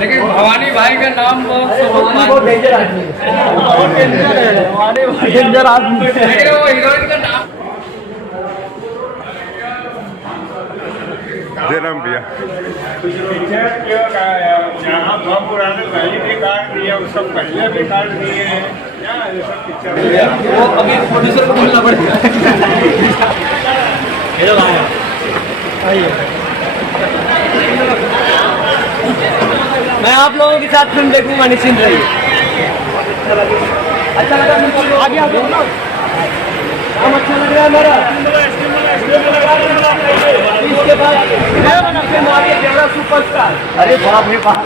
लेकिन भवानी भाई का नाम बहुत डेंजर आदमी है, डेंजर आदमी लेकिन वो हीरोइन का नाम जयराम भैया यहाँ बहुत पुराने पहले भी काट दिए और सब पहले भी काट दिए हैं। क्या ये सब पिक्चर वो अभी प्रोड्यूसर को बोलना पड़ेगा। मैं आप लोगों के साथ फिल्म देखूंगा निश्चिंत रहिए। अच्छा लगा आगे आप लोग काम अच्छा लग रहा है मेरा। इसके बाद सुपरस्टार, अरे बाप रे बाप,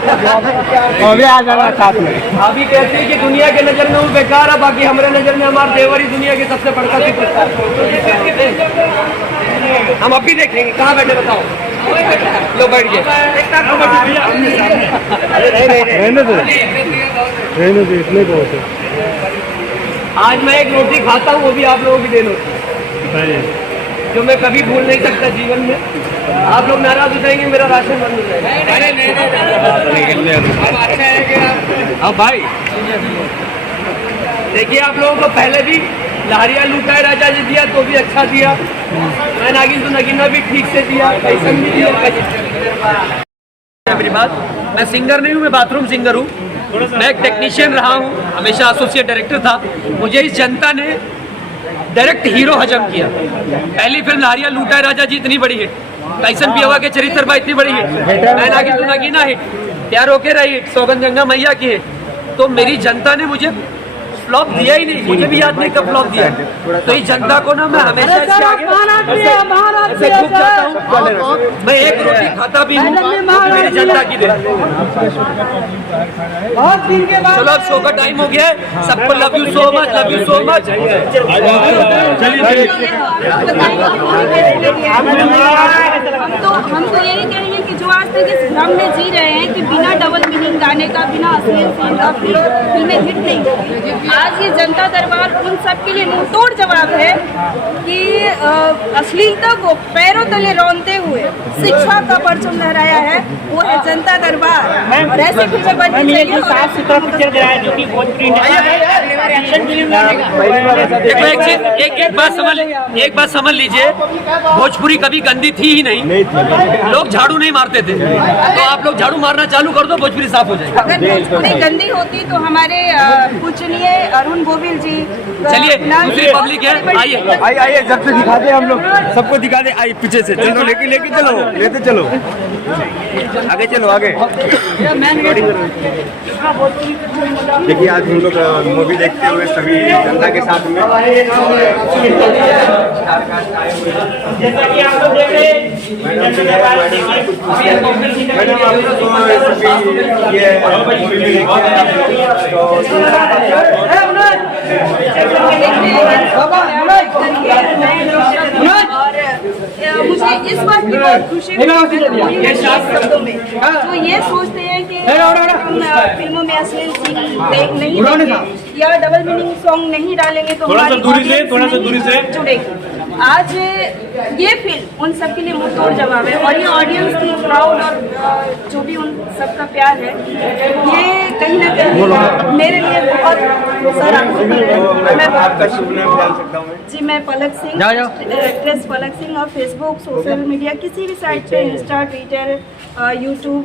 अभी आ जाना साथ में। अभी कहते हैं कि दुनिया के नजर में वो बेकार है, बाकी हमारे नजर में हमारे देवर ही दुनिया के सबसे बड़का सुपरस्टार। हम अभी देखेंगे, कहाँ बैठे बताओ, लो बैठ गए। रहने दो इतने बहुत है। आज मैं एक रोटी खाता हूँ, वो भी आप लोगों की देन होती है, जो मैं कभी भूल नहीं सकता जीवन में। आप लोग नाराज हो जाएंगे, मेरा राशन बंद हो जाएगा। अरे नहीं अब अच्छा है कि आप अब भाई देखिए, आप लोगों को पहले भी लहरिया लूटा है राजा जी दिया तो भी अच्छा दिया, मैं नागिन तो नगीना भी ठीक से दिया, कैसन भी दिया। मेरी बात, मैं सिंगर नहीं हूँ, मैं बाथरूम सिंगर हूँ। मैं एक टेक्नीशियन रहा हूँ, हमेशा एसोसिएट डायरेक्टर था। मुझे इस जनता ने डायरेक्ट हीरो हजम किया। पहली फिल्म लहरिया लूटा है राजा जी इतनी बड़ी हिट, टाइसन पियावा के चरित्र पर इतनी बड़ी हिट, मैं नागिन तो नगीना हिट, प्यार होके रही हिट, सौगंध गंगा मैया की हिट। तो मेरी जनता ने मुझे फ्लॉप दिया ही नहीं, मुझे भी याद नहीं कब फ्लॉप दिया। तो इस जनता को ना मैं हमेशा इसके आगे ऐसे झुक जाता हूँ। मैं एक रोटी खाता भी हूँ, मेरी जनता की दे। चलो अब शो का टाइम हो गया है, सबको love you so much, love you so much. हम तो यही कहेंगे कि जो आज तक इस भ्रम में जी रहे हैं कि बिना डबल मीनिंग गाने का, बिना असली फिल्में हिट नहीं होती, आज ये जनता दरबार उन सब के लिए मुंहतोड़ जवाब है कि अश्लीलता को पैरों तले रौंदते हुए शिक्षा का परचम लहराया है, वो है जनता दरबार। और ऐसी फिल्में बननी चाहिए। साफ सुथरा पिक्चर दिया है जो कि भोजपुरी एक बात समझ लीजिए, भोजपुरी कभी गंदी थी ही नहीं, लोग झाड़ू नहीं मारते थे। तो आप लोग झाड़ू मारना चालू कर दो, भोजपुरी साफ हो जाएगी। अगर भोजपुरी गंदी होती तो हमारे पूजनीय अरुण गोविल जी, चलिए दूसरी पब्लिक है, आइए आइए सबसे दिखा दे, हम लोग सबको दिखा दे। आइए पीछे से चलो, लेके चलो, लेते चलो, आगे चलो आगे। देखिए आज हम लोग मूवी देखते हुए सभी जनता के साथ में, जैसा कि आप लोग देख रहे हैं मैडम आप लोग सभी ये मूवी में और मुझे इस बात की बहुत खुशी हुई है शब्दों में जो ये सोचते हैं कि हम फिल्मों में अश्लील सीन नहीं देंगे या डबल मीनिंग सॉन्ग नहीं डालेंगे तो थोड़ा सा दूरी से जुड़ेगी। आज ये फिल्म उन सब के लिए मुंहतोड़ जवाब है, और ये ऑडियंस की क्राउड और जो भी उन सबका प्यार है, ये कहीं ना कहीं मेरे लिए बहुत सराहनीय है। मैं आपका शुभ नाम जान सकता हूँ? जी, मैं पलक सिंह, एक्ट्रेस पलक सिंह, और फेसबुक, सोशल मीडिया किसी भी साइट पे, इंस्टा, ट्विटर, यूट्यूब,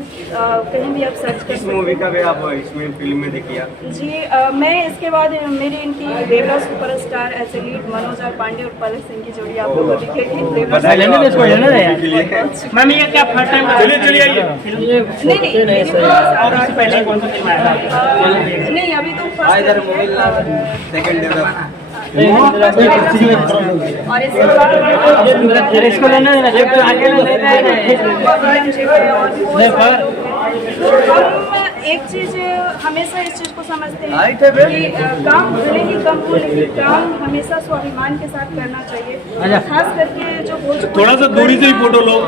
कहीं भी आप सर्च कर इस सकते मूवी का भी आप इसमें फिल्म में देखिए जी। मैं इसके बाद मेरी इनकी देवरा superstar as a lead Manoj R Pandey और पलक सिंह की जोड़ी आपको को दिखेगी। मैम ये क्या फर्स्ट टाइम? चलिए नहीं और इससे पहले कौन सा फिल्म आया था? नहीं, अभी तो फर्स्ट और इसके हम एक चीज हमेशा इस चीज को समझते हैं कि काम भले ही कम हो, लेकिन काम हमेशा स्वाभिमान के साथ करना चाहिए। खास करके जो थोड़ा सा दूरी से ही फोटो लो।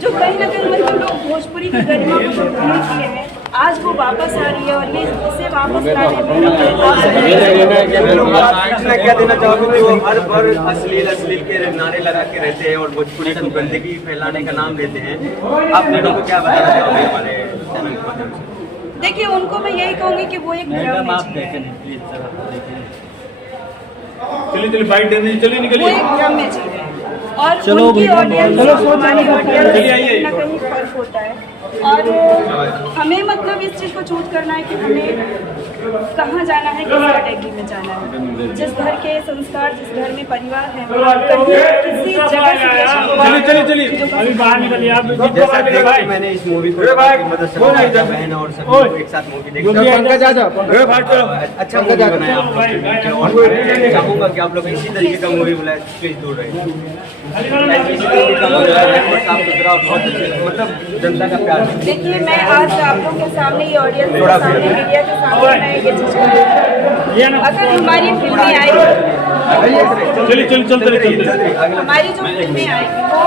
जो कहीं ना कहीं मतलब लोग भोजपुरी की गरिमा को जो भूल किए हैं, आज वो वापस आ रही है और ये इसे वापस लाने में आप मैं क्या देना चाहूँगी कि वो हर बार अश्लील के नारे लगा के रहते हैं और भोजपुरी को गंदगी फैलाने का नाम लेते हैं। आप लोगों को क्या बताना चाहोगे हमारे चैनल के माध्यम से? देखिए, उनको मैं यही कहूँगी कि वो एक भ्रम में जी रहे हैं। चलिए बाइक देने चलिए वो निकलिए एक भ्रम में जी रहे हैं और उनकी ऑडियंस और हमारी ऑडियंस कहीं ना कहीं फर्क होता है। और हमें मतलब इस चीज़ को चूज करना है कि हमें कहाँ जाना है, किस कैटेगरी में जाना है। जिस घर के संस्कार, जिस घर में परिवार है, किसी जगह चलिए अभी बाहर निकलिए आप। जैसा कि मैंने इस मूवी को मदद से बहन और सभी लोग एक साथ मूवी देखी, अच्छा मूवी बनाया आप लोगों ने। और चाहूँगा कि आप लोग इसी तरीके का मूवी बनाए, प्लीज दूर रहे। इसी तरीके का मूवी बनाए, साफ सुथरा और बहुत अच्छे, मतलब जनता का प्यार। देखिए, मैं आज आप लोगों के सामने, ये ऑडियंस के सामने, मीडिया के सामने मैं ये चीज़ करूँ। अगर हमारी फिल्में आएगी, हमारी जो फिल्में आएगी वो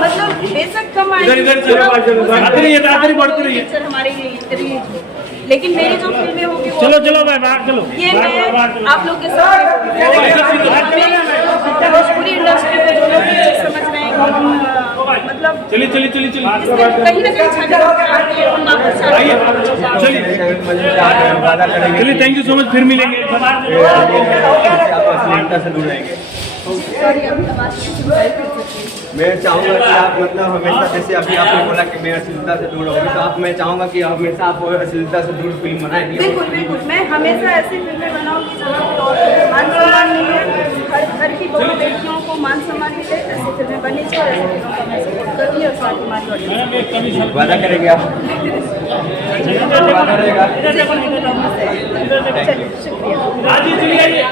मतलब बेशक कम आएगी, पिक्चर हमारी रिलीज हो, लेकिन मेरी जो फिल्में होगी वो चलो भाई बाहर चलो। ये मैं आप लोग के साथ भोजपुरी इंडस्ट्री को जो लोग समझ रहे हैं कि मतलब चलिए कहीं ना कहीं छात्र हम वापस चलिए थैंक यू सो मच, फिर मिलेंगे। से दूर रहेंगे। मैं चाहूँगा कि आप मतलब हमेशा, जैसे अभी आपने बोला कि मैं अश्लीलता से दूर रहूँगी, तो आप मैं चाहूँगा कि हमेशा आप अश्लीलता से दूर फिल्म बनाएंगे। बिल्कुल बिल्कुल, मैं हमेशा ऐसी फिल्में बनाऊंगी जहाँ पे औरतों को मान सम्मान मिले, हर घर की बहू बेटियों को मान सम्मान मिले। ऐसी फिल्में बननी चाहिए, ऐसी फिल्मों का मैं सपोर्ट करूँगी और साथ हमारी ऑडियंस वादा करेंगे आप? वादा रहेगा? चलिए, शुक्रिया।